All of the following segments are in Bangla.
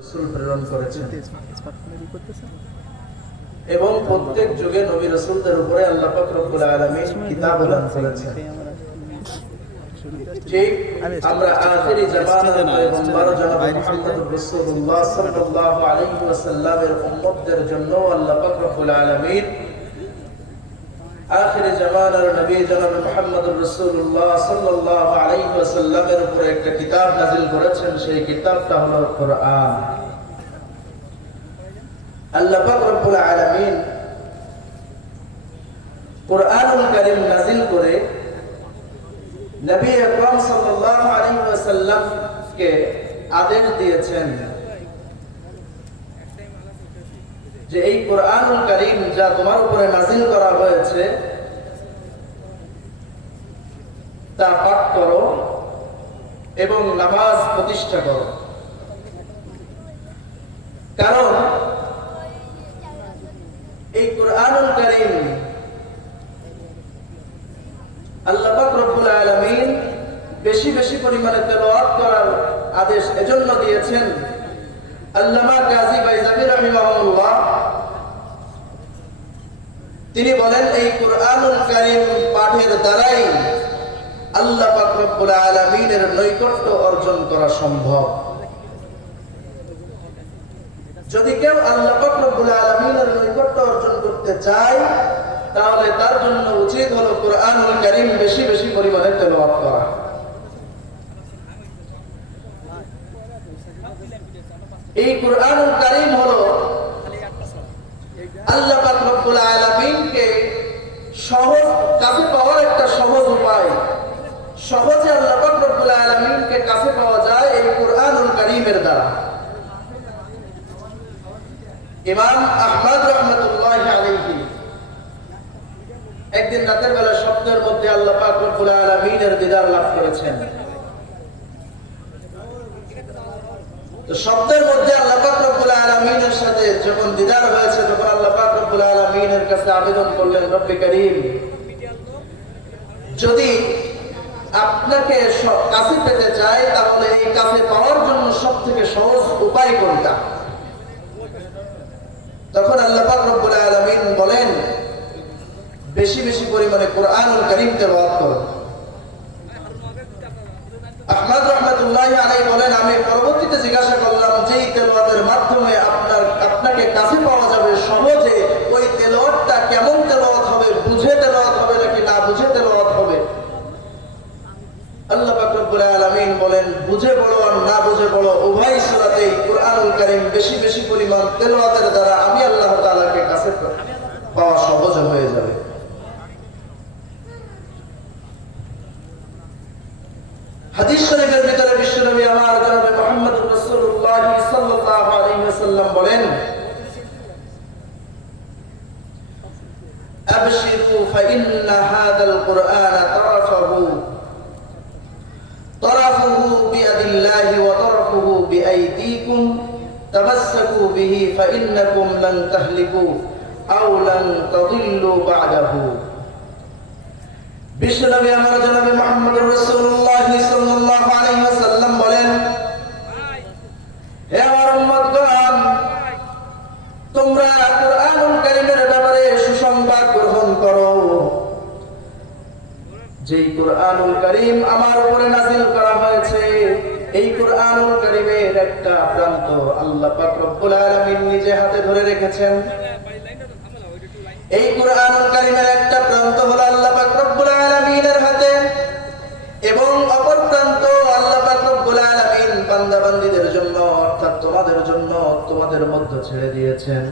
রাসূল প্রেরণ করেছেন এবং প্রত্যেক যুগে নবী রাসূলদের উপরে আল্লাহ পাক রব্বুল আলামিন কিতাব দান করেছেন। ঠিক আমরা আখিরি জামানার পয়গম্বর জনাব মুহাম্মদুর রাসূলুল্লাহ সাল্লাল্লাহু আলাইহি ওয়াসাল্লামের উম্মতদের জন্য আল্লাহ পাক রব্বুল আলামিন আখিরি জামানার নবী জনাব মুহাম্মদুর রাসূলুল্লাহ সাল্লাল্লাহু আলাইহি ওয়াসাল্লামের উপরে একটা কিতাব নাযিল করেছেন। সেই কিতাবটা হলো কোরআন। আল্লাহ পাক রব্বুল আলামিন কোরআনুল কারীম নাযিল করে নবী আকরাম সাল্লাল্লাহু আলাইহি ওয়াসাল্লামকে আদেশ দিয়েছেন যে এই কোরআনুল কারীম যা তোমার উপরে নাযিল করা হয়েছে তা পাঠ করো এবং নামাজ প্রতিষ্ঠা করো। কারণ এই কোরআনুল কারীম আল্লাহ পাক রব্বুল আলামিন বেশি বেশি পরিমাণে তেলাওয়াত করার আদেশ এজন্য দিয়েছেন। আল্লামা গাজী বাইজাবি রাহিমাহুল্লাহ তিনি বলেন এই কোরআনুল কারীম পাঠের দ্বারাই আল্লাহ পাক রব্বুল আলামিনের নৈকট্য অর্জন করা সম্ভব। যদি কেউ আল্লাহ পাক রব্বুল আলামিনের নৈকট্য অর্জন করতে চায় তাহলে তার জন্য উচিত হলো কোরআনুল কারীম বেশি বেশি পরিমাণে তেলাওয়াত করা। এই কোরআনুল কারীম হলো আল্লাহ পাক রব্বুল আলামিনকে সহজ কাছে পাওয়ার একটা সহজ উপায়। সহজে আল্লাহ পাক রব্বুল আলামিনকে কাছে পাওয়া যায় এই কোরআনুল কারীমের দ্বারা। ইমাম আহমদ রাহমাতুল্লাহি আলাইহি একদিন রাতের বেলা স্বপ্নের মধ্যে আল্লাহ পাক রব্বুল আলামিনের দিদার লাভ করেছেন। তো স্বপ্নের মধ্যে আল্লাহ পাক রব্বুল আলামিনের সাথে যখন দিদার হয়েছে তখন আল্লাহ পাক রব্বুল আলামিনের কাছে আবেদন করলেন, রব্বে কারীম, যদি আপনাকে কাছে পেতে চাই তাহলে এই কাছে পাওয়ার জন্য সবথেকে সহজ উপায় কোনটা? তখন আল্লাহ পাক রব্বুল আলামিন বলেন, বেশি বেশি পরিমাণে কোরআনুল কারীম তেলাওয়াত করো। আহমদ রাহমাতুল্লাহি আলাইহি বলেন, আমি পরবর্তীতে জিজ্ঞাসা করলাম যে এই তেলাওয়াতের মাধ্যমে আপনাকে কাছে পাওয়া যাবে সহজে, ওই তেলাওয়াতটা কেমন তেলাওয়াত হবে? বুঝে তেলাওয়াত হবে নাকি না বুঝে তেলাওয়াত হবে? আল্লাহ পাক রব্বুল আলামিন বলেন, বুঝে পড়ো আর না বুঝে পড়ো উভয় সূরাতেই কোরআনুল কারীম বেশি বেশি পরিমাণ তেলাওয়াতের দ্বারা আমি আল্লাহ তাআলাকে কাছে পাওয়া সহজ হয়ে যাবে। হাদিস শরীফের ভিতরে বিশ্বনবী আমার জনাব মুহাম্মদুর রাসূলুল্লাহ সাল্লাল্লাহু আলাইহি ওয়াসাল্লাম বলেন, আবশিরু ফাইন্না হাযাল কুরআনা তারাফুহু বিয়াদিল্লাহি ওয়া তারাফুহু বিআইদিকুম তামাসসাকু বিহি ফাইন্নাকুম লান তাহলিকু আও লান তাদিল্লু বা'দাহু। বিশ্বনবী আমার জনাব মুহাম্মদুর রাসূলুল্লাহ সাল্লাল্লাহু আলাইহি ওয়াসাল্লাম বলেন, হে আমার উম্মতগণ, তোমরা কোরআনুল কারীমের ব্যাপারে সুসংবাদ গ্রহণ করো। যেই কোরআনুল কারীম আমার উপরে নাযিল করা হয়েছে, এই কোরআনুল কারীমের একটা প্রান্ত আল্লাহ পাক রব্বুল আলামিন নিজে হাতে ধরে রেখেছেন। এই কোরআনুল কারীমের একটা প্রান্ত হলো আল্লাহ পাক রব্বুল আলামিনের হাতে এবং অপর প্রান্ত আল্লাহ পাক রব্বুল আলামিন বান্দা-বান্দীদের জন্য অর্থাৎ তোমাদের জন্য তোমাদের মধ্যে ছেড়ে দিয়েছেন।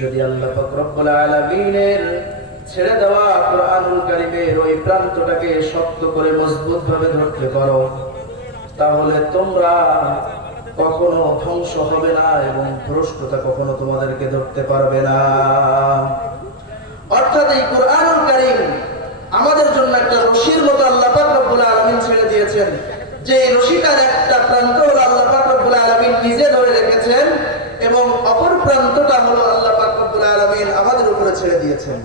যদি আল্লাহ পাক রব্বুল আলামিনের ছেড়ে দেওয়া কোরআনুল কারীমের ওই প্রান্তটাকে শক্ত করে মজবুত ভাবে ধরতে পারো তাহলে তোমরা কখনো ধ্বংস হবে না এবং ভ্রষ্টতা কখনো তোমাদেরকে ধরতে পারবে না। অর্থাৎ এই কোরআনুল কারীম আমাদের জন্য একটা রশির মতো আল্লাহ পাক রব্বুল আলামিন ছেড়ে দিয়েছেন, যে রশিটার একটা প্রান্ত হলো আল্লাহ পাক রব্বুল আলামিন নিজে ধরে রেখেছেন এবং অপর প্রান্তটা হলো আল্লাহ পাক রব্বুল আলামিন আমাদের উপরে ছেড়ে দিয়েছেন।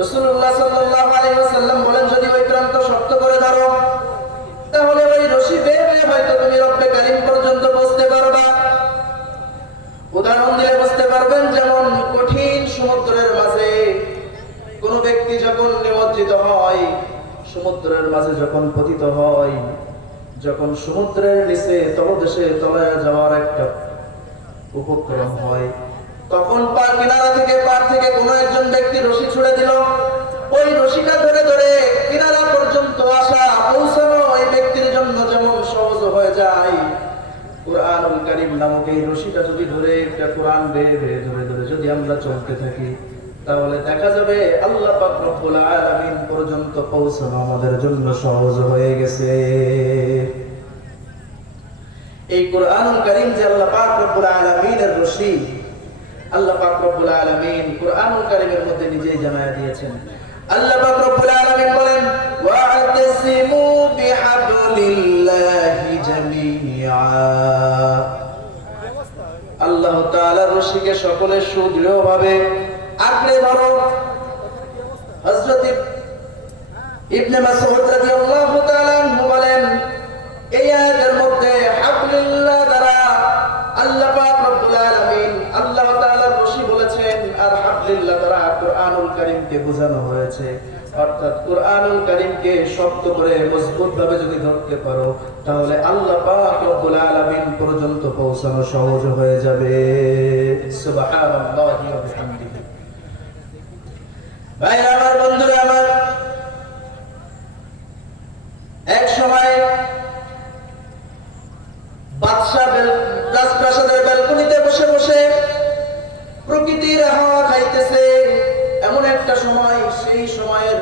রাসূলুল্লাহ সাল্লাল্লাহু আলাইহি ওয়াসাল্লাম বলেন, যদি ওই প্রান্ত শক্ত করে ধরো তাহলে ওই রশি বেয়ে হয়তো তুমি পতিত হয়, যখন সমুদ্রের নিচে তলদেশে তলায় যাওয়ার একটা উপক্রম হয়, তখন পার কিনারা থেকে পার থেকে কোনো একজন ব্যক্তি রশি ছুড়ে দিল। ওই রশিটা ধরে ধরে কিনারা পর্যন্ত আসা পৌঁছানো ওই ব্যক্তির জন্য যেমন সহজ হয়ে যায়, কুরআনুল কারীম নামক এই রশিটা যদি ধরে একটা কোরআন বেয়ে বেয়ে ধরে ধরে যদি আমরা চলতে থাকি, তাহলে দেখা যাবে আল্লাহ পাক রব্বুল আলামিন পর্যন্ত পৌঁছানো আমাদের জন্য সহজ হয়ে গেছে। এই কুরআনুল কারীম যে আল্লাহ পাক রব্বুল আলামিনের রশি, আল্লাহ পাক রব্বুল আলামিন কুরআনুল কারীমের মধ্যে নিজেই জানায়া দিয়েছেন। আল্লাহ পাক রব্বুল আলামিন বলেন, ওয়া'তাসিমু বিহাবলিল্লাহি জামিআ। আল্লাহ তাআলার রশিকে সকলে সুদৃঢ়ভাবে আঁকড়ে ধরো। হযরত ইবনে মাসউদ রাদিয়াল্লাহু তাআলা আনহু বলেন, এই আয়াতের মধ্যে হাবলিল্লাহ দ্বারা আল্লাহ পাক রব্বুল আলামিন আল্লাহ তাআলার রশি বলেছেন, আর হাবলিল্লাহ দ্বারা কুরআনুল কারীমকে বোঝানো হয়েছে। অর্থাৎ কুরআনুল কারীমকে শক্ত করে মজবুতভাবে যদি ধরতে পারো, তাহলে আল্লাহ পাক রব্বুল আলামিন পর্যন্ত পৌঁছানো সহজ হয়ে যাবে। সুবহানাল্লাহি ওয়া বিহামদিহি। ভাই আমার, বন্ধুরা আমার, এক সময় বাদশা রাজপ্রাসাদের ব্যালকনিতে বসে বসে প্রকৃতির হাওয়া খাইতেছে। এমন একটা সময়, সেই সময়ের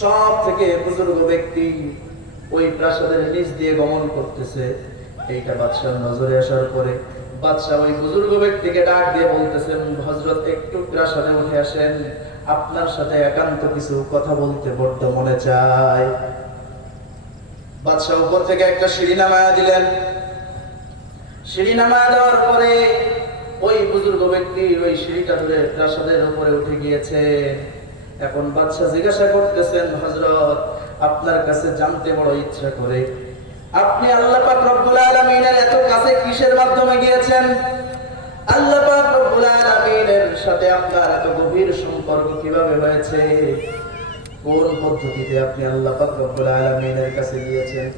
সব থেকে বুজুর্গ ব্যক্তি ওই প্রাসাদের নিচ দিয়ে গমন করতেছে। এইটা বাদশার নজরে আসার পরে বাদশা ওই বুজুর্গ ব্যক্তিকে ডাক দিয়ে বলতেছেন, হযরত একটু প্রাসাদে উঠে আসেন, আপনার সাথে একান্ত কিছু কথা বলতে বড্ড মনে চায়। বাদশা উপর থেকে একটা সিঁড়ি নামায়া দিলেন। সিঁড়ি নামায়া দেওয়ার পরে ওই বুজুর্গ ব্যক্তি ওই সিঁড়িটা ধরে প্রাসাদের উপরে উঠে গিয়েছে। এখন বাদশা জিজ্ঞাসা করতেছেন, হযরত আপনার কাছে জানতে বড় ইচ্ছা করে, আপনি আল্লাহ পাক রব্বুল আলামিনের এত কাছে কিসের মাধ্যমে গিয়েছেন? আল্লাহ পাক রব্বুল আলামিনের সাথে আপনার এত গভীর সম্পর্ক কিভাবে হয়েছে? কোন পদ্ধতিতে আপনি আল্লাহ পাক রব্বুল আলামিনের কাছে গিয়েছেন?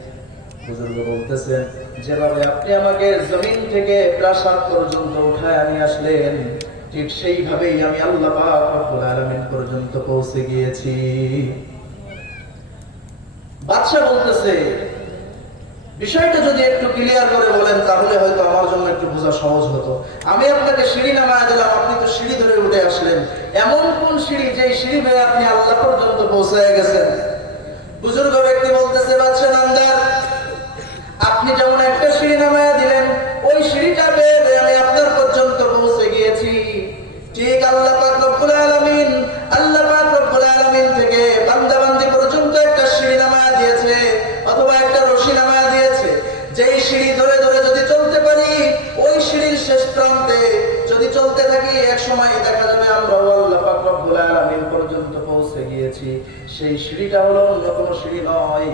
বুজুর্গ বলতেছেন, যেভাবে আপনি আমাকে জমিন থেকে প্রাসাদ পর্যন্ত উঠায় নিয়ে আসলেন, ঠিক সেইভাবেই আমি আল্লাহ পাক রব্বুল আলামিন পর্যন্ত পৌঁছে গিয়েছি। বাদশা বলতেছে, বিষয়টা যদি একটু ক্লিয়ার করে বলেন তাহলে হয়তো আমার জন্য একটু বোঝা সহজ হতো। আমি আপনাকে সিঁড়ি নামায় দিলাম, আপনি তো সিঁড়ি ধরে উঠে আসলেন। এমন কোন সিঁড়ি যে সিঁড়ি বেয়ে আপনি আল্লাহ পর্যন্ত পৌঁছে গেছেন? বুজুর্গ ব্যক্তি বলতেছে, বাদশা নামদার, আপনি যেমন একটা সিঁড়ি নামায় দিলেন, ওই সিঁড়িটা বেয়ে আমি আপনার পর্যন্ত পৌঁছে গিয়েছি। ঠিক আল্লাহ পাক রব্বুল আলামিন থেকে বান্দাবান্দি পর্যন্ত একটা সিঁড়ি নামায় দিয়েছে, অথবা একটা রশি নামায় দিয়েছে। যেই সিঁড়ি ধরে ধরে যদি চলতে পারি, ওই সিঁড়ির শেষ প্রান্তে যদি চলতে থাকি, এক সময় দেখা যাবে আমরা আল্লাহ পাক রব্বুল আলামিন পর্যন্ত পৌঁছে গিয়েছি। সেই সিঁড়িটা হলো অন্য কোনো সিঁড়ি নয়,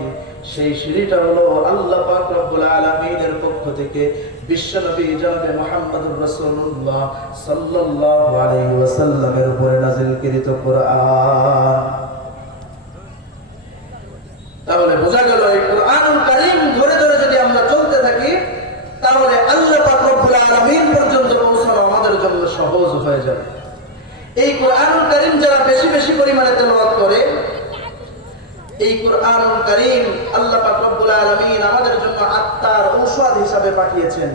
সেই সিঁড়িটা হলো আল্লাহ পাক রব্বুল আলামিনের পক্ষ থেকে বিশ্বনবী জনাবে মুহাম্মদুর রাসূলুল্লাহ সাল্লাল্লাহু আলাইহি ওয়াসাল্লামের উপরে নাযিলকৃত কোরআন। তাহলে বোঝা গেল, এই কোরআনুল কারীম ধরে ধরে যদি আমরা চলতে থাকি, তাহলে আল্লাহ পাক রব্বুল আলামিন পর্যন্ত পৌঁছানো আমাদের জন্য সহজ হয়ে যাবে। এই কোরআনুল কারীম যারা বেশি বেশি পরিমাণে তেলাওয়াত করে, এই কোরআনুল কারীম আল্লাহ পাক রব্বুল আলামিন আমাদের জন্য আত্মার ঔষধ হিসাবে পাঠিয়েছেন।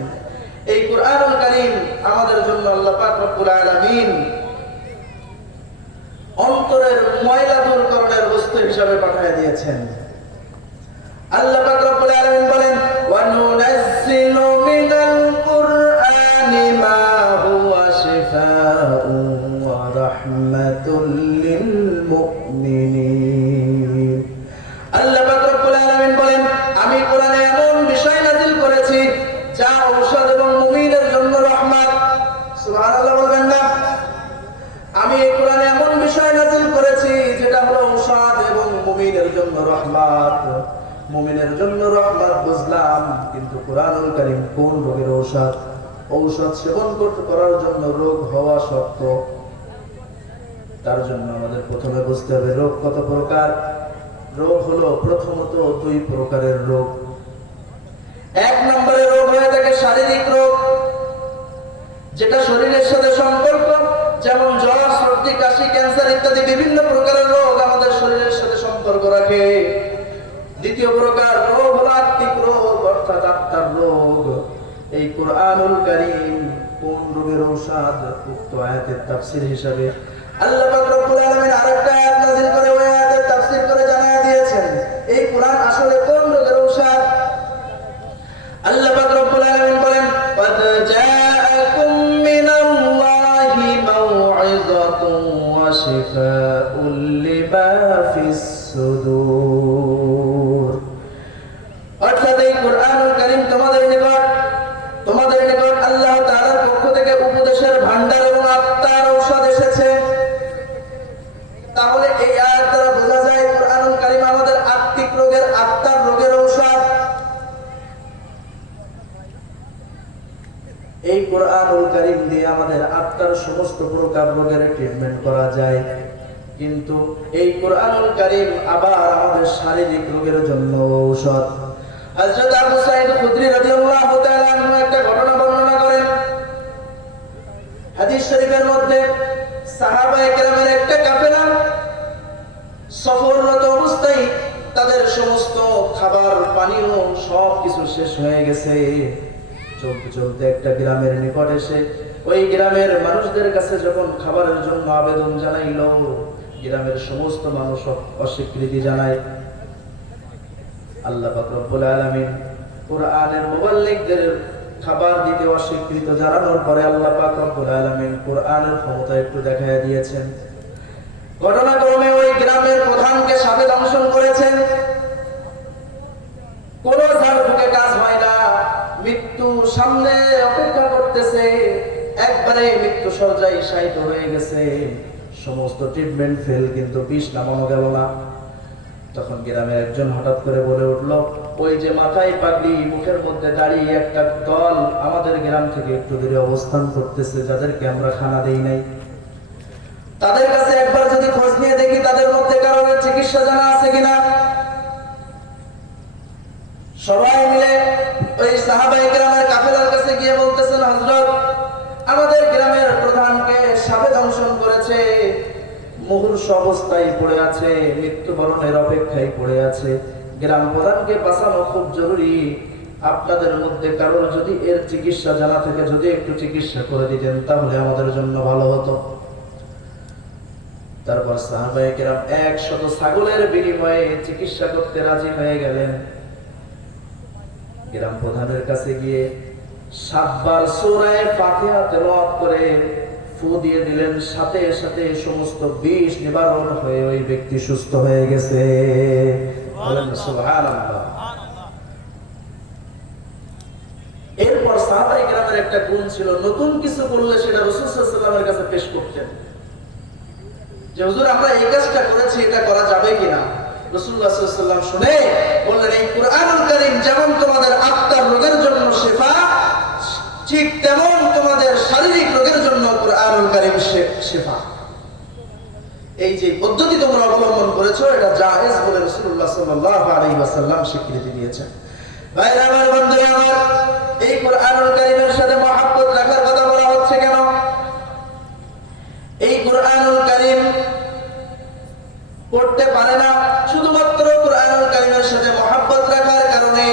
এই কোরআনুল কারীম আমাদের জন্য আল্লাহ পাক রব্বুল আলামিন অন্তরের ময়লা দূরকরণের বস্তু হিসাবে পাঠিয়ে দিয়েছেন। আল্লাহ পাক রব্বুল আলামিন বলেন, ওয়া নুনাজ্জিলু মিনাল কুরআনি মা হুয়া শিফাউন ওয়া রাহমাতুল লিল মুমিনিন। আল্লাহ পাক রব্বুল আলামিন বলেন, আমি কোরআনে এমন বিষয় নাযিল করেছি যা ঔষধ এবং মুমিনের জন্য রহমত। সুবহানাল্লাহ বলবেন না? আমি এই কোরআনে এমন বিষয় নাযিল করেছি যেটা হলো ঔষধ এবং মুমিনের জন্য রহমত। মুমিনের জন্য রহমত বুঝলাম, কিন্তু কোরআনুল কারীম কোন রোগের ঔষধ? ঔষধ সেবন করার জন্য রোগ হওয়া শর্ত। তার জন্য আমাদের প্রথমে বুঝতে হবে রোগ কত প্রকার। রোগ হলো প্রথমত দুই প্রকারের রোগ। এক নম্বরের রোগ হয়ে থাকে শারীরিক রোগ, যেটা শরীরের সাথে সম্পর্ক, যেমন জ্বর, সর্দি, কাশি, ক্যান্সার ইত্যাদি বিভিন্ন প্রকারের রোগ আমাদের শরীরের সাথে সম্পর্ক রাখে। দ্বিতীয় প্রকার রোগ হলো আত্মিক রোগ, অর্থাৎ আত্মার রোগ। এই কুরআনুল কারীম কোন রোগের ঔষধ, উক্ত আয়াতের তাফসীর হিসাবে আল্লাহ পাক রব্বুল আলামিন আরেকটা আয়াত নাযিল করে ওই আয়াতের তাফসীর করে জানায় দিয়েছেন এই কুরআন আসলে কোন রোগের ঔষধ। আল্লাহ পাক রব্বুল আলামিন বলেন, "ক্বাদ জাআকুম মিনাল্লাহি মাউইযাতুন ওয়া শিফাউল লিমা ফিস সুদূর।" অর্থাৎ এই কুরআনুল কারীম তোমাদের নিকট আল্লাহ তাআলার পক্ষ থেকে উপদেশের ভান্ডার এবং আত্মার ঔষধ এসেছে। তাহলে এই আয়াত দ্বারা বোঝা যায় কুরআনুল কারীম আমাদের আত্মিক রোগের, আত্মার রোগের ঔষধ। এই কুরআনুল কারীম দিয়ে আমাদের আত্মার সমস্ত প্রকার রোগের ট্রিটমেন্ট করা যায়। কিন্তু এই কুরআনুল কারীম আবার আমাদের শারীরিক রোগের জন্য ঔষধ। হযরত আবু সাঈদ খুদরি রাদিয়াল্লাহু তাআলা আনহু একটা ঘটনা বর্ণনা করেন। হাদিস শরীফের মধ্যে সাহাবায়ে কেরামের একটা কাফেলা সফররত অবস্থায় তাদের সমস্ত খাবার, পানীয় সবকিছু শেষ হয়ে গেছে। চলতে চলতে একটা গ্রামের নিকট এসে ওই গ্রামের মানুষদের কাছে যখন খাবারের জন্য আবেদন জানাইলো, গ্রামের সমস্ত মানুষ অস্বীকৃতি জানায়। আল্লাহ পাক রব্বুল আলামিন কুরআনের মুবাল্লিগদের খাবার দিতে অস্বীকৃত জানানোর পরে আল্লাহ পাক রব্বুল আলামিন কুরআনের ক্ষমতা একটু দেখায় দিয়েছেন। ঘটনাক্রমে ওই গ্রামের প্রধানকে সাপে দংশন করেছেন। কোন ঝাড়ফুঁকে কাজ হয় না, মৃত্যু সামনে অপেক্ষা করতেছে, একবারে মৃত্যু সজ্জায় শায়িত হয়ে গেছে, সমস্ত ট্রিটমেন্ট ফেল, কিন্তু বিষ নামানো গেল না। তখন গ্রামের একজন হঠাৎ করে বলে উঠলো, ওই যে মাথায় পাগড়ি, মুখের মধ্যে দাড়ি একটা দল আমাদের গ্রাম থেকে একটু দূরে অবস্থান করতেছে, যাদেরকে আমরা খানা দেই নাই। তাদের কাছে একবার যদি খোঁজ নিয়ে দেখি তাদের মধ্যে কারোর চিকিৎসা জানা আছে কিনা। সবাই মিলে ওই সাহাবায়ে কেরামের কাফেলার কাছে গিয়ে বলতেছেন, হযরত, আমাদের গ্রামের প্রধানকে সাপে দংশন করেছে, মুমূর্ষু অবস্থায় পড়ে আছে, মৃত্যুবরণের অপেক্ষায় পড়ে আছে, গ্রাম প্রধানকে বাঁচানো খুব জরুরি। আপনাদের মধ্যে কারোর যদি এর চিকিৎসা জানা থাকে, যদি একটু চিকিৎসা করে দিতেন তাহলে আমাদের জন্য ভালো হতো। তারপর সাহাবায়ে কেরাম 100 ছাগলের বিনিময়ে চিকিৎসা করতে রাজি হয়ে গেলেন। গ্রাম প্রধানের কাছে গিয়ে 7 বার সূরা ফাতিহা তেলাওয়াত করে ফু দিয়ে দিলেন, সাথে সাথে সমস্ত বিষ নিবারণ হয়ে ওই ব্যক্তি সুস্থ হয়ে গেছে। বলেন সুবহানাল্লাহ। এরপর সাহাবায়ে কেরামের একটা গুণ ছিল, নতুন কিছু করলে সেটা রাসূল সাল্লাল্লাহু আলাইহি ওয়াসাল্লামের কাছে পেশ করতেন, যে হুজুর আমরা এই কাজটা করেছি, এটা করা যাবে কিনা। রাসূলুল্লাহ সাল্লাল্লাহু আলাইহি ওয়াসাল্লাম শুনে বললেন, এই কুরআনুল কারীম যেমন তোমাদের আত্মার রোগের জন্য শিফা, ঠিক তেমন তোমাদের শারীরিক রোগের জন্য কুরআনুল কারীম শিফা। এই যে পদ্ধতি তোমরা অবলম্বন করেছো এটা জায়েজ বলে রাসূলুল্লাহ সাল্লাল্লাহু আলাইহি ওয়াসাল্লাম স্বীকৃতি দিয়েছেন। ভাইরা আমার, বন্ধুরা আমার, এই কুরআনুল কারীমের সাথে মহব্বত রাখার কথা বলা হচ্ছে কেন? এই কুরআনুল কারীম পড়তে পারে না, শুধুমাত্র কুরআনুল কারীমের সাথে মহব্বত রাখার কারণে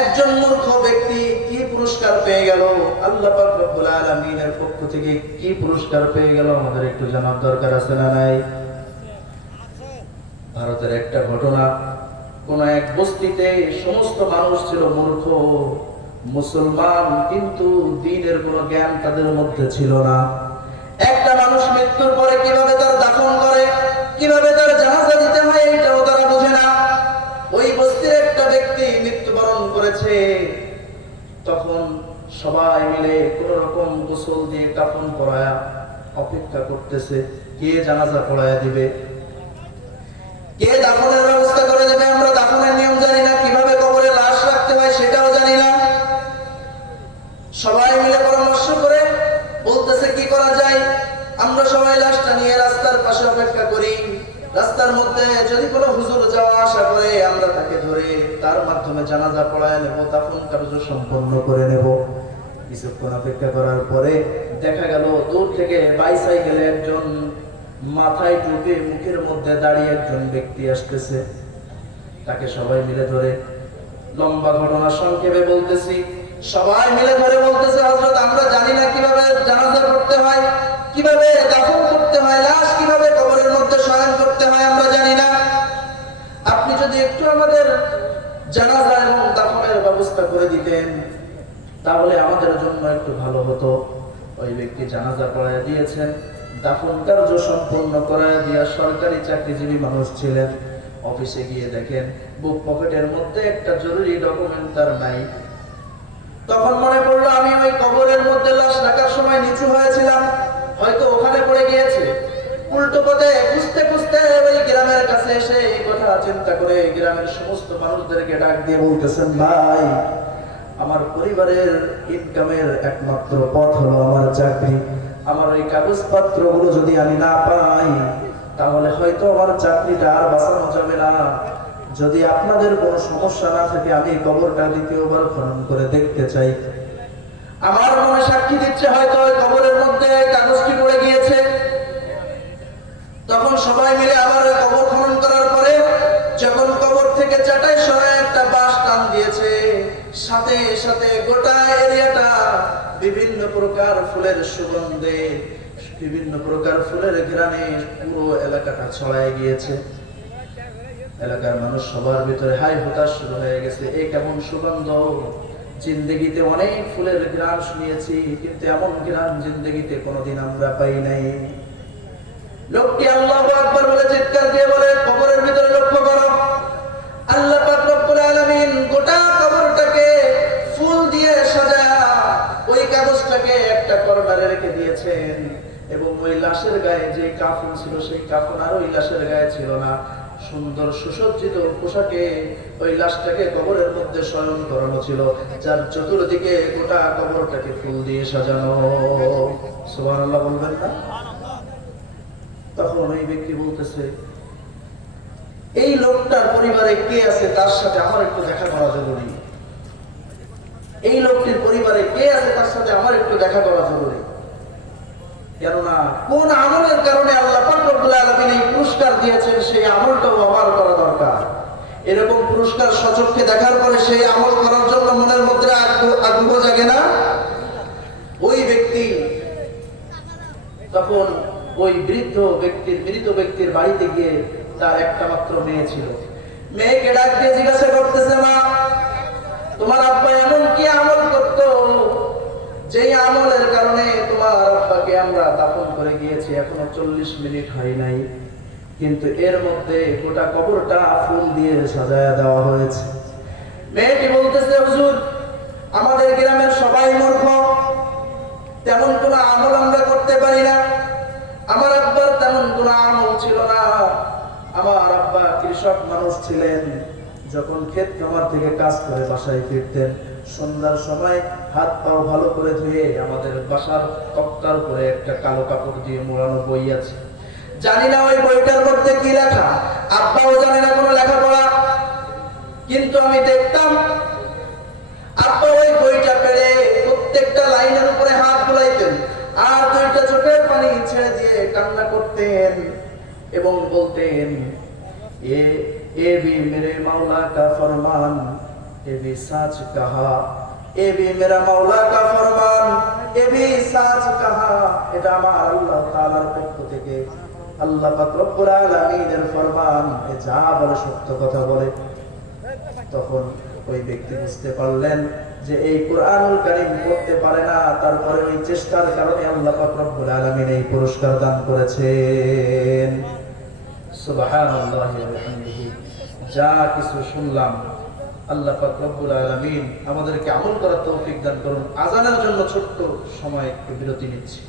একজন মূর্খ ব্যক্তি কি পুরস্কার পেয়ে গেল, আল্লাহ পাক রব্বুল আলামিনের পক্ষ থেকে কি পুরস্কার পেয়ে গেল আমাদের একটু জানার দরকার আছে না নাই? ভারতের একটা ঘটনা, কোন এক বস্তিতে সমস্ত মানুষ ছিল মূর্খ, মুসলমান, কিন্তু দ্বীনের কোনো জ্ঞান তাদের মধ্যে ছিল না। একটা মানুষ মৃত্যুর পরে কিভাবে তার দাফন করে, কিভাবে তার জানাজা দিতে হয়, এটাও তারা বোঝে না। ওই বস্তির একটা ব্যক্তি মৃত্যুবরণ করেছে, তখন সবাই মিলে কোন রকম গোসল দিয়ে কাফন পরায়া অপেক্ষা করতেছে, কে জানাজা পড়ায়া দিবে, কে দাফনের ব্যবস্থা করে দেবে। আমরা দাফনের নিয়ম জানি না, কিভাবে কবরে লাশ রাখতে হয় সেটাও জানি না। সবাই মিলে পরামর্শ করে বলতেছে কি করা যায়। আমরা সবাই লাশটা নিয়ে রাস্তার পাশে অপেক্ষা করি, রাস্তার মধ্যে যদি কোনো হুজুর যাওয়া আসা করে আমরা তাকে ধরে তার মাধ্যমে জানাজা পড়ায় নেব, দাফন কার্য সম্পন্ন করে নেব। কিছুক্ষণ অপেক্ষা করার পরে দেখা গেল দূর থেকে বাইসাইকেলে একজন মাথায় টুপি মুখের মধ্যে দাঁড়িয়ে একজন ব্যক্তি আসতেছে। তাকে সবাই মিলে ধরে, লম্বা ঘটনা সংক্ষেপে বলতেছি, সবাই মিলে ধরে বলতেছে, হযরত আমরা জানি না কিভাবে জানাজা করতে হয়, কিভাবে দাফন করতে হয়, লাশ কিভাবে কবরের মধ্যে শয়ন করতে হয় আমরা জানি না। আপনি যদি একটু আমাদের জানাজা এবং দাফনের ব্যবস্থা করে দিতেন তাহলে আমাদের জন্য একটু ভালো হতো। ওই ব্যক্তি জানাজা পড়ায় দিয়েছেন, দাফন কার্য সম্পন্ন করায় দিয়া সরকারি চাকরিজীবী মানুষ ছিলেন। অফিসে গিয়ে দেখেন বুক পকেটের মধ্যে একটা জরুরি ডকুমেন্ট তার নাই। তখন মনে পড়লো আমি ওই কবরের মধ্যে লাশ রাখার সময় নিচু হয়েছিলাম, হয়তো ওখানে পড়ে গিয়েছে। উল্টো পথে খুঁজতে খুঁজতে ওই গ্রামের কাছে এসে এই কথা চিন্তা করে গ্রামের সমস্ত মানুষদেরকে ডাক দিয়ে বলতেছেন, ভাই আমার পরিবারের ইনকামের একমাত্র পথ হলো আমার চাকরি। আমার ওই কাগজপত্রগুলো যদি আমি না পাই তাহলে হয়তো আমার চাকরিটা আর বাঁচানো যাবে না। যদি আপনাদের কোনো সমস্যা না থাকে আমি কবরটা দ্বিতীয়বার খনন করে দেখতে চাই। আমার মনে সাক্ষী দিচ্ছে হয়তো ওই কবরের মধ্যে কাগজটি পড়ে গিয়েছে। তখন সবাই মিলে আবার ওই কবর খনন করার পরে যখন কবর থেকে চাটাই সহ একটা বাঁশ টান দিয়েছে, সাথে সাথে গোটা এরিয়াটা বিভিন্ন প্রকার ফুলের সুগন্ধে, বিভিন্ন প্রকার ফুলের ঘ্রাণে পুরো এলাকাটা ছড়ায় গিয়েছে। এলাকার মানুষ সবার ভিতরে হাই হতাশ শুরু হয়ে গেছে, এই কেমন সুগন্ধ! জিন্দেগিতে অনেক ফুলের ঘ্রাণ শুনিয়েছি, কিন্তু এমন ঘ্রাণ জিন্দেগিতে কোনোদিন আমরা পাই নাই। লোকটি আল্লাহু আকবার বলে চিৎকার দিয়ে বলে, কবরের ভিতরে লক্ষ্য করো, আল্লাহ পাক রব্বুল আলামিন গোটা কবরটাকে ফুল দিয়ে সাজায়া ওই কাগজটাকে একটা কর্নারে রেখে দিয়েছেন, এবং ওই লাশের গায়ে যে কাফন ছিল সেই কাফন আর ওই লাশের গায়ে ছিল না। সুন্দর সুসজ্জিত পোশাকে ওই লাশটাকে কবরের মধ্যে শয়ন করানো ছিল, যার চতুর্দিকে গোটা কবরটাকে ফুল দিয়ে সাজানো। সুবহানাল্লাহ বলবেন না? তখন ওই ব্যক্তি বলতেছে, এই লোকটার পরিবারে কে আছে তার সাথে আমার একটু দেখা করা জরুরি। এই লোকটির পরিবারে কে আছে তার সাথে আমার একটু দেখা করা জরুরি। কেননা কোন আমলের কারণে আল্লাহ পাক রব্বুল আলামিন এই পুরস্কার দিয়েছেন সেই আমলটাও আমার করা দরকার। এরকম পুরস্কার সচক্ষে দেখার পরে সেই আমল করার জন্য মনের মধ্যে আগ্রহ জাগে না? ওই ব্যক্তি তখন ওই বৃদ্ধ ব্যক্তির, মৃত ব্যক্তির বাড়িতে গিয়ে, তার একটা মাত্র মেয়ে ছিল, মেয়েকে ডাক দিয়ে জিজ্ঞাসা করতেছে, মা তোমার আব্বা এমন কি আমল করতো যেই আমলের কারণে তোমার আব্বাকে আমরা দাফন করে গিয়েছি, এখনো 40 মিনিট হয় নাই, কিন্তু এর মধ্যে গোটা কবরটা ফুল দিয়ে সাজায়া দেওয়া হয়েছে। মেয়েটি বলতেছে, হুজুর আমাদের গ্রামের সবাই মূর্খ, তেমন কোনো আমল আমরা করতে পারি না। আমার আব্বার তেমন কোনো আমল ছিল না। আমার আব্বা কৃষক মানুষ ছিলেন। যখন ক্ষেত খামার থেকে কাজ করে বাসায় ফিরতেন, সন্ধ্যার সময় হাত পাও ভালো করে ধুয়ে আমাদের বাসার তক্তার উপরে একটা কালো কাপড় দিয়ে মোড়ানো বই আছে। জানি না ওই বইটার মধ্যে কি লেখা, আব্বাও জানে না কোনো লেখাপড়া, কিন্তু আমি দেখতাম আব্বা ওই বইটা পেড়ে প্রত্যেকটা লাইনের উপরে হাত বুলাইতেন আর দুইটা চোখের পানি ছেড়ে দিয়ে কান্না করতেন এবং বলতেন, এ भी मेरे मौला का फरमान, ये भी सच कहा, ये भी मेरा मौला का फरमान, ये भी सच कहा। এটা আমার আল্লাহ তাআলার পক্ষ থেকে আল্লাহ পাক রব্বুল আলামিনের ফরমান, এ যা বলে সত্য কথা বলে। তখন ওই ব্যক্তি বুঝতে পারলেন যে এই কোরআনুল কারীম পড়তে পারে না, তারপরে ওই চেষ্টার কারণে আল্লাহ পাক রব্বুল আলামিন এই পুরস্কার দান করেছেন। সুবহানাল্লাহি ওয়া বিহামদিহি। যা কিছু শুনলাম আল্লাহ পাক রব্বুল আলামিন আমাদেরকে আমল করার তৌফিক দান করুন। আযানের জন্য ছোট্ট সময় একটু বিরতি নিচ্ছি।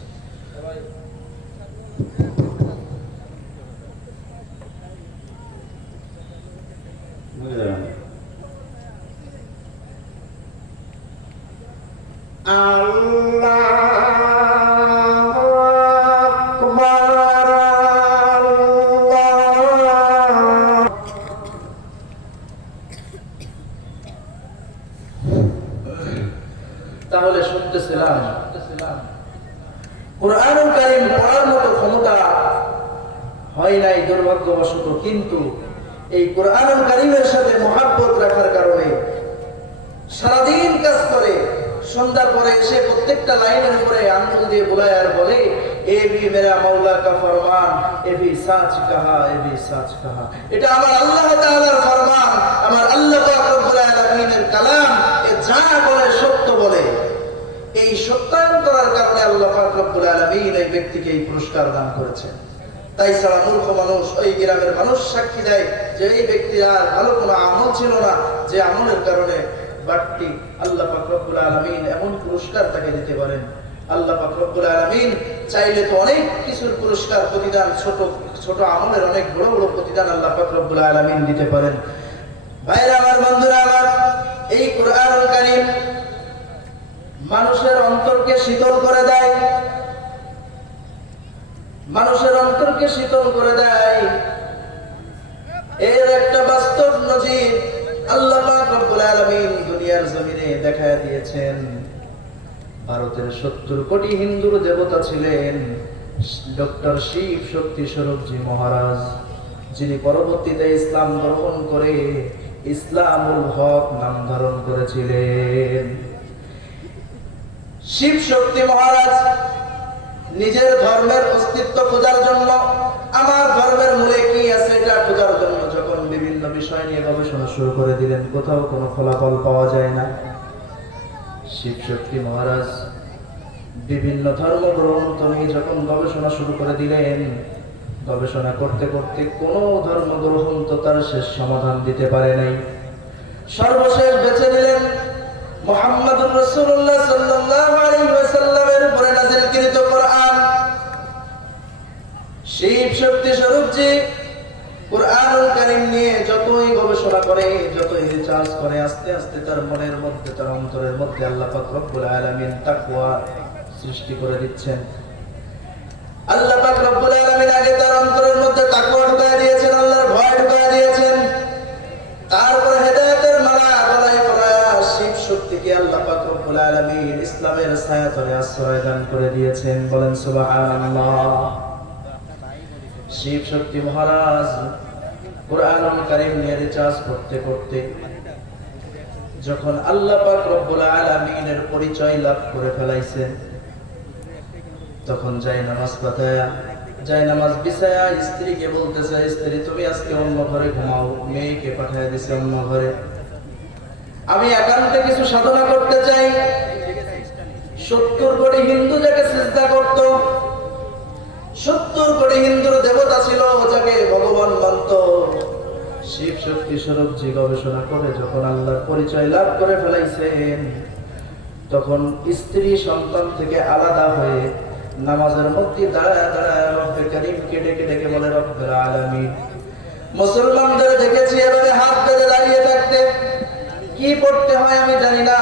আল্লাহু আকবার, আল্লাহু তাহলে শুনতেছিলাম কোরআনুল কারীম পড়ার মতো ক্ষমতা হয় নাই দুর্ভাগ্যবশত, কিন্তু এই কোরআনুল কারীমের সাথে মহব্বত রাখার কারণে সারাদিন কাজ করে, সন্ধ্যার পরে এসে প্রত্যেকটা লাইনের উপরে আঙ্গুল দিয়ে বুলায় আর বলে, এ ভি মেরা মাওলা কা ফরমান, এ ভি সাচ কাহা, এ ভি সাচ কাহা। এটা আমার আল্লাহ তাআলার ফরমান, আমার আল্লাহ পাক রব্বুল আলামিনের কালাম, এ যা বলে সত্য বলে। এই সত্যায়ন করার কারণে আল্লাহ পাক রব্বুল আলামিন এই ব্যক্তিকে এই পুরস্কার দান করেছেন। তাই ছাড়া মূর্খ মানুষ, ওই গ্রামের মানুষ সাক্ষী দেয় যে এই ব্যক্তির আর ভালো কোনো আমল ছিল না, যে আমলের কারণে বাড়তি আল্লাহ পাক রব্বুল আলামিন এমন পুরস্কার তাকে দিতে পারেন। আল্লাহ পাক রব্বুল আলামিন চাইলে তো অনেক কিছুর পুরস্কার প্রতিদান, ছোট ছোট আমলের অনেক বড় বড় প্রতিদান আল্লাহ পাক রব্বুল আলামিন দিতে পারেন। ভাইরা আমার, বন্ধুরা আমার, এই কোরআনুল কারীম মানুষের অন্তরকে শীতল করে দেয়, মানুষের অন্তরকে শীতল করে দেয়। এর একটা বাস্তব নজির আল্লাহ পাক রব্বুল আলামিন দুনিয়ার জমিনে দেখায় দিয়েছেন। ভারতের 70 কোটি হিন্দুর দেবতা ছিলেন ডক্টর শিব শক্তি স্বরূপজি মহারাজ, যিনি পরবর্তীতে ইসলাম গ্রহণ করে ইসলামুল হক নাম ধারণ করেছিলেন। শিব শক্তি মহারাজ নিজের ধর্মের অস্তিত্ব খোঁজার জন্য, আমার ধর্মের মূলে কি আছে এটা খোঁজার জন্য যখন বিভিন্ন বিষয় নিয়ে গবেষণা শুরু করে দিলেন, কোথাও কোনো ফলাফল পাওয়া যায় না। শিব শক্তি মহারাজ বিভিন্ন ধর্মগ্রন্থ নিয়ে যখন গবেষণা শুরু করে দিলেন, গবেষণা করতে করতে কোনো ধর্মগ্রন্থ তার শেষ সমাধান দিতে পারে নাই। সর্বশেষ বেছে নিলেন মুহাম্মদুর রাসূলুল্লাহ সাল্লাল্লাহু আলাইহি ওয়াসাল্লামের উপরে নাযিলকৃত কোরআন। শিব শক্তি স্বরূপজি কোরআনুল কারীম নিয়ে যতই গবেষণা করে, যতই রিসার্চ করে, আস্তে আস্তে তার মনের মধ্যে, তার অন্তরের মধ্যে আল্লাহ পাক রব্বুল আলামিন তাকওয়া সৃষ্টি করে দিচ্ছেন। আল্লাহ পাক রব্বুল আলামিন আগে তার অন্তরের মধ্যে তাকওয়া ঢুকায় দিয়েছেন, আল্লাহর ভয় ঢুকায় দিয়েছেন। তারপর হেদায়েতের মালা গলায় পরায়া শিব শক্তিকে আল্লাহ পাক রব্বুল আলামিন ইসলামের ছায়াতলে আশ্রয় দান করে দিয়েছেন। বলেন সুবহানাল্লাহ। শিব শক্তি মহারাজ কোরআনুল কারীম নিয়ে রিসার্চ করতে করতে যখন আল্লাহ পাক রব্বুল আলামিনের পরিচয় লাভ করে ফেলাইছেন, তখন নামাজ পাতায়া, নামাজ বিছায়া স্ত্রীকে বলতেছে, স্ত্রী তুমি আজকে অন্য ঘরে ঘুমাও, মেয়েকে পাঠিয়ে দিছে অন্য ঘরে, আমি একান্তে কিছু সাধনা করতে চাই। 70 কোটি হিন্দু যাকে সিজদা করত, 70 কোটি হিন্দুর দেবতা ছিল যাকে ভগবান মানত, শিব শক্তি স্বরূপজি গবেষণা করে যখন আল্লাহর পরিচয় লাভ করে ফেলাইছেন, তখন স্ত্রী সন্তান থেকে আলাদা হয়ে নামাজের মধ্যে দাঁড়ায় দাঁড়ায় রব্বে কারীমকে ডেকে ডেকে বলে, রব্বুল আলামিন। মুসলমানদের দেখেছি এভাবে হাত বেঁধে দাঁড়িয়ে থাকতে, কি পড়তে হয় আমি জানি না,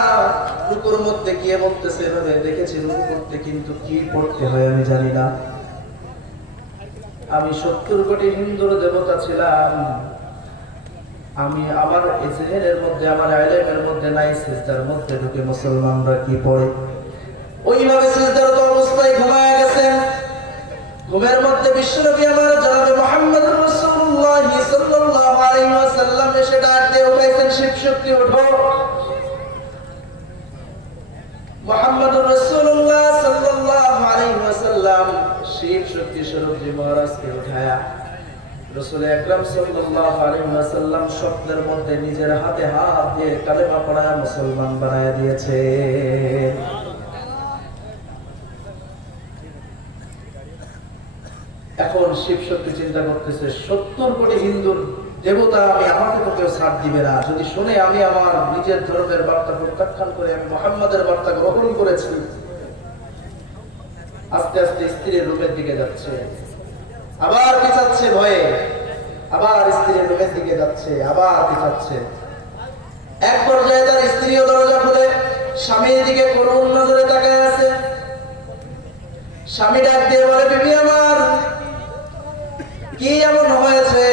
রুকুর মধ্যে গিয়ে বলতেছে এভাবে দেখেছি রুকু করতে, কিন্তু কি পড়তে হয় আমি জানি না। আমি 70 কোটি হিন্দুর দেবতা ছিলাম, আমি আমার ইজহারের মধ্যে, আমার ইলমের মধ্যে নাই, সিজদার মধ্যে ঢুকে মুসলমানরা কি পড়ে, ওইভাবে সিজদারত অবস্থায় ঘুমায় গেছেন। ঘুমের মধ্যে বিশ্বনবী আমার জনাবে মুহাম্মদুর রাসূলুল্লাহ সাল্লাল্লাহু আলাইহি ওয়াসাল্লাম এসে ডাক দিয়ে উঠাইছেন, শিব শক্তি ওঠো। মুহাম্মদুর রাসূলুল্লাহ সাল্লাল্লাহু আলাইহি ওয়াসাল্লাম শিব শক্তি স্বরূপজি মহারাজকে উঠায়া রাসূল আকরাম সাল্লাল্লাহু আলাইহি ওয়াসাল্লাম স্বপ্নের মধ্যে নিজের হাতে হাত দিয়ে কালেমা পড়ায়া মুসলমান বানায়া দিয়েছে। এখন শিব শক্তি চিন্তা করতেছে, 70 কোটি হিন্দুর দেবতা, আমি আমাকে তো কেউ ছাড় দিবে না, যদি শুনে আমি আমার নিজের ধর্মের বার্তা প্রত্যাখ্যান করে আমি মুহাম্মাদের বার্তা গ্রহণ করেছি। আস্তে আস্তে স্ত্রীর রূপের দিকে যাচ্ছে, আবার পিছাচ্ছে ভয়ে, আবার স্ত্রীর রূপের দিকে যাচ্ছে, আবার পিছাচ্ছে। এক পর্যায়ে তার স্ত্রীও দরজা খুলে স্বামীর দিকে করুণ নজরে তাকায় আছে। স্বামী ডাক দিয়ে বলে, বিবি আমার, কি এমন হয়েছে?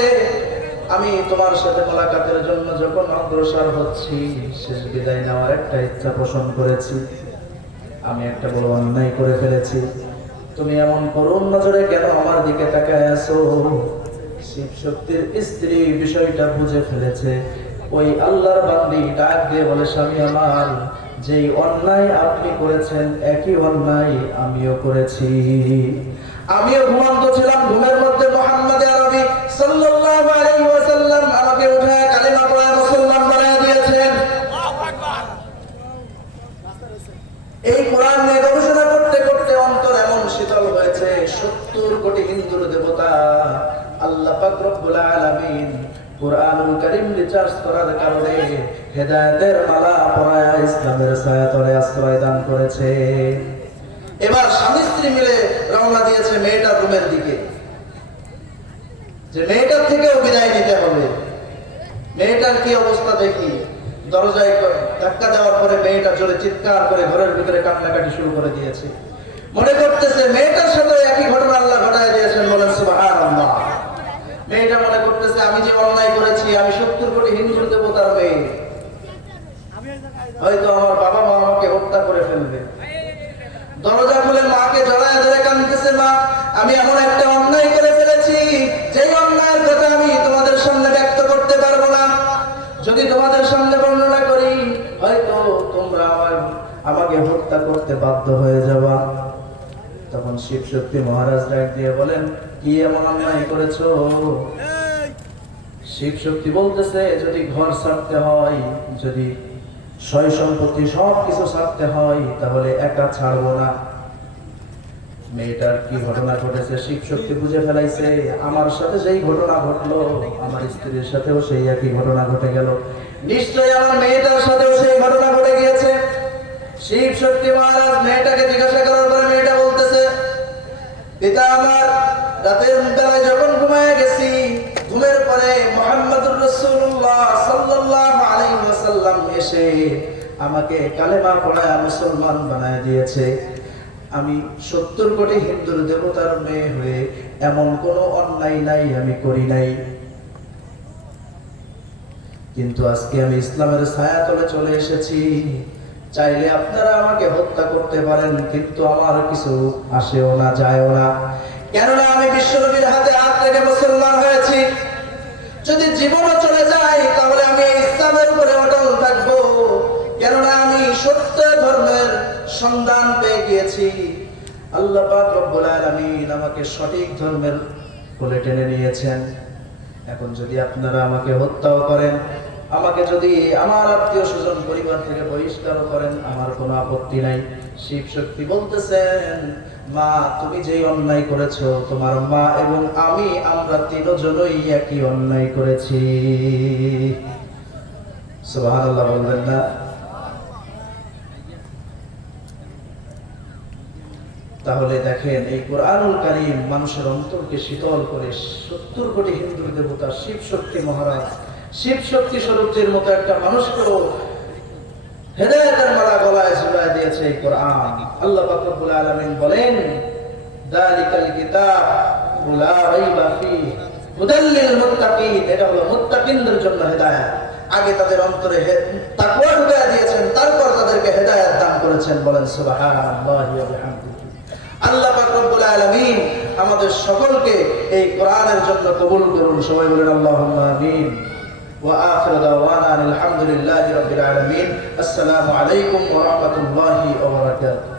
আমি তোমার সাথে মোলাকাতের জন্য যখন অগ্রসর হচ্ছি, শেষ বিদায় নেওয়ার একটা ইচ্ছা পোষণ করেছি। আমি একটা বড় অন্যায় করে ফেলেছি, তুমি এমন করুণ নজরে কেন আমার দিকে তাকায় আছো? শিব শক্তির স্ত্রী বিষয়টা বুঝে ফেলেছে। ওই আল্লাহর বান্দি ডাক দিয়ে বলে, স্বামী আমার, যেই অন্যায় আপনি করেছেন একই অন্যায় আমিও করেছি। আমিও ঘুমন্ত ছিলাম, ঘুমের মধ্যে মুহাম্মদ আরবি সাল্লাল্লাহু আলাইহি ওয়াসাল্লাম আমাকে উঠায় কালিমা পড়ায় মুসলমান বানায় দিয়েছেন। এই কোরআন নিয়ে গবেষণা করতে করতে অন্তর এমন শীতল হয়েছে, 70 কোটি হিন্দুর দেবতা আল্লাহ পাক রব্বুল আলামিন কুরআনুল কারীম রিচার্জ করার কারণে হেদায়েতের মালা পরায়া ইসলামের ছায়াতলে আশ্রয় দান করেছে। এবার স্বামী স্ত্রী মিলে রওনা দিয়েছে মেয়েটার রুমের দিকে, যে মেয়েটার থেকেও বিদায় নিতে হবে। মেয়েটার কি অবস্থা দেখি, দরজায় ধাক্কা দেওয়ার পরে মেয়েটা জোরে চিৎকার করে ঘরের ভিতরে কান্নাকাটি শুরু করে দিয়েছে। মনে করতেছে মেয়েটার সাথে একই ঘটনা আল্লাহ ঘটায় দিয়েছেন, বলেন সুবহানাল্লাহ। মেয়েটা মনে করতেছে আমি যে অন্যায় করেছি, আমি 70 কোটি হিন্দুর দেবতার মেয়ে, হয়তো আমার বাবা মা আমাকে হত্যা করে ফেলবে। দরজা খুলে মাকে জড়ায় ধরে কাঁদতেছে, মা আমি এমন একটা অন্যায় করে ফেলেছি, যেই অন্যায়ের কথা আমি তোমাদের সামনে ব্যক্ত করতে পারবো না। যদি তোমাদের সামনে বর্ণনা করি হয়তো তোমরা আমাকে হত্যা করতে বাধ্য হয়ে যাবা। তখন শিব শক্তি মহারাজ ডাক দিয়ে বলেন, কি এমন অন্যায় করেছো? শিব শক্তি বলতেছে, যদি ঘর ছাড়তে হয়, যদি সয় সম্পত্তি সবকিছু ছাড়তে হয়, তাহলে একা ছাড়বো না। মেয়েটার কি ঘটনা ঘটেছে শিব শক্তি বুঝে ফেলাইছে। আমার সাথে যেই ঘটনা ঘটলো, আমার স্ত্রীর সাথেও সেই একই ঘটনা ঘটে গেল, নিশ্চয়ই আমার মেয়েটার সাথেও সেই ঘটনা ঘটে গিয়েছে। শিব শক্তি মহারাজ মেয়েটাকে জিজ্ঞাসা করার পরে মেয়েটা বলতেছে, পিতা আমার, রাতের বেলায় যখন ঘুমায় গেছি, ঘুমের পরে মুহাম্মদুর রাসূলুল্লাহ সাল্লাল্লাহু আলাইহি ওয়াসাল্লাম এসে আমাকে কালেমা পড়ায় মুসলমান বানায় দিয়েছে। আমি 70 কোটি হিন্দুর দেবতার মেয়ে হয়ে এমন কোনো অন্যায় নাই আমি করি নাই, কিন্তু আজকে আমি ইসলামের ছায়াতলে চলে এসেছি। চাইলে আপনারা আমাকে হত্যা করতে পারেন, কিন্তু আমার কিছু আসেও না যায়ও না, কেননা আমি বিশ্বনবীর হাতে হাত রেখে মুসলমান হয়েছি। যদি জীবনও চলে যায় তাহলে আমি ইসলামের উপরে অটল থাকবো, কেননা আমি সত্য ধর্মের সন্ধান পেয়ে গিয়েছি। আল্লাহ পাক রব্বুল আলামিন আমাকে সঠিক ধর্মের কোলে টেনে নিয়েছেন। এখন যদি আপনারা আমাকে হত্যাও করেন, আমাকে যদি আমার আত্মীয় স্বজন পরিবার থেকে বহিষ্কার করেন, আমার কোনো আপত্তি নাই। শিব শক্তি বলতেছেন, মা তুমি যেই অন্যায় করেছো, তোমার মা এবং আমি, আমরা তিনজনই একই অন্যায় করেছি। সুবহানাল্লাহ বলবেন না? তাহলে দেখেন, এই কোরআনুল কারীম মানুষের অন্তরকে শীতল করে 70 কোটি হিন্দুর দেবতা শিব শক্তি মহারাজ, শিব শক্তি স্বরূপের মতো একটা মানুষকেও হেদায়েতের মালা গলায় ঝুলায় দিয়েছে এই কোরআন। আল্লাহ পাক রব্বুল আলামিন বলেন, যালিকাল কিতাব লা রাইবা ফীহি হুদাল লিল মুত্তাকিন। এটা হলো মুত্তাকিনদের জন্য হেদায়েত। আগে তাদের অন্তরে তাকওয়া ঢুকিয়ে দিয়েছেন, তারপর তাদেরকে হেদায়েত দান করেছেন। বলেন সুবহানাল্লাহি ওয়া বিহামদিহি। আল্লাহ পাক রব্বুল আলামিন আমাদের সকলকে এই কোরআনের জন্য কবুল করুন। সবাই বলেন আল্লাহুম্মা আমিন। ওয়া আখিরু দাওয়ানা আলহামদুলিল্লাহি রাব্বিল আলামিন। আসসালামু আলাইকুম ওয়া রাহমাতুল্লাহি ওয়া বারাকাতুহু।